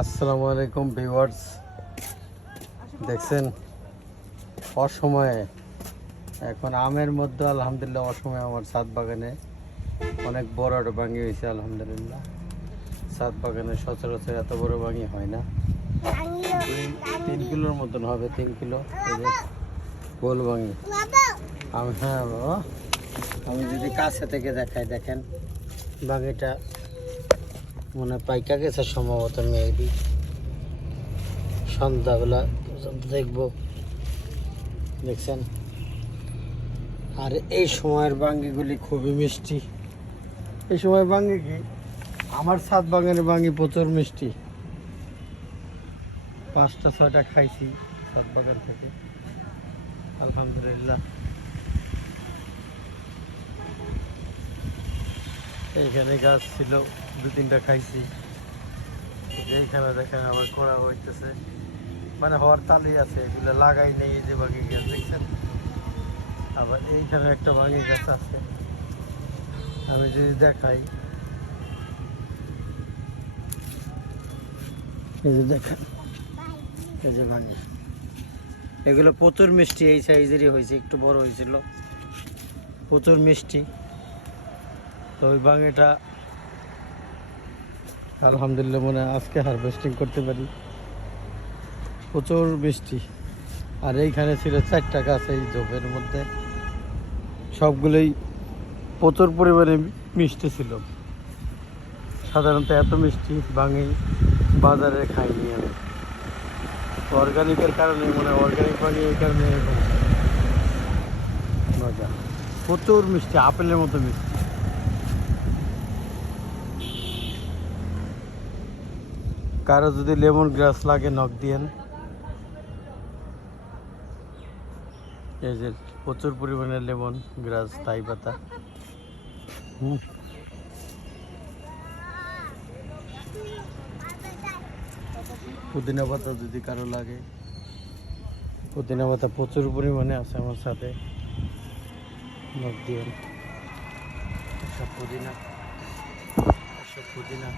আসসালামু আলাইকুম ভিউয়ার্স, দেখছেন অসময়ে এখন আমের মধ্যে আলহামদুলিল্লাহ অসময়ে আমার ছাদ বাগানে অনেক বড় বাঙি হয়েছে। আলহামদুলিল্লাহ ছাদ বাগানে সচরাচর এত বড় বাঙি হয় না। 3 কিলোর মতন হবে, 3 কিলো গোল বাঙি। হ্যাঁ বাবা, আমি যদি কাছে থেকে দেখাই, দেখেন বাঙিটা মনে পাইকা গেছে সম্ভবত। মেবি সন্ধ্যাবেলা দেখবো, দেখছেন। আর এই সময়ের বাঙ্গিগুলি খুবই মিষ্টি। এই সময় বাঙ্গি কি আমার ছাদ বাগানের বাঙ্গি প্রচুর মিষ্টি। 5টা 6টা খাইছি ছাদ বাগান থেকে, আলহামদুলিল্লাহ। এইখানে গাছ ছিল, 2-3টা খাইছি। এইখানে দেখেন আবার কোড়া হইতেছে, মানে হওয়ার তালি আছে, এগুলো লাগাই নেই। এই যে বাকি গাছ দেখছেন, আবার এইখানে একটা ভাঙি গাছ আছে। আমি যদি দেখাই, এই যে দেখেন, এই যে ভাঙি, এগুলো প্রচুর মিষ্টি। এই সাইজেরই হয়েছে, একটু বড় হয়েছিল, প্রচুর মিষ্টি। তো ওই ভাঙিটা আলহামদুলিল্লাহ মনে হয় আজকে হারভেস্টিং করতে পারি, প্রচুর মিষ্টি। আর এইখানে ছিল 4টা গাছ এই ঝোপের মধ্যে, সবগুলোই প্রচুর পরিমাণে মিষ্টি ছিল। সাধারণত এত মিষ্টি বাঙি বাজারে খাইনি আমি। অর্গানিকের কারণে, মানে অর্গানিক বাঙি এই কারণে এরকম মজা। প্রচুর মিষ্টি, আপেলের মতো মিষ্টি। কারো যদি লেমন গ্রাস লাগে নক দিয়েন। এই যে প্রচুর পরিমাণে লেমন গ্রাস, থাই পাতা। পুদিনা পাতা যদি কারো লাগে, পুদিনা পাতা প্রচুর পরিমাণে আছে আমার সাথে, নক দিয়েন। সব পুদিনা, সব পুদিনা।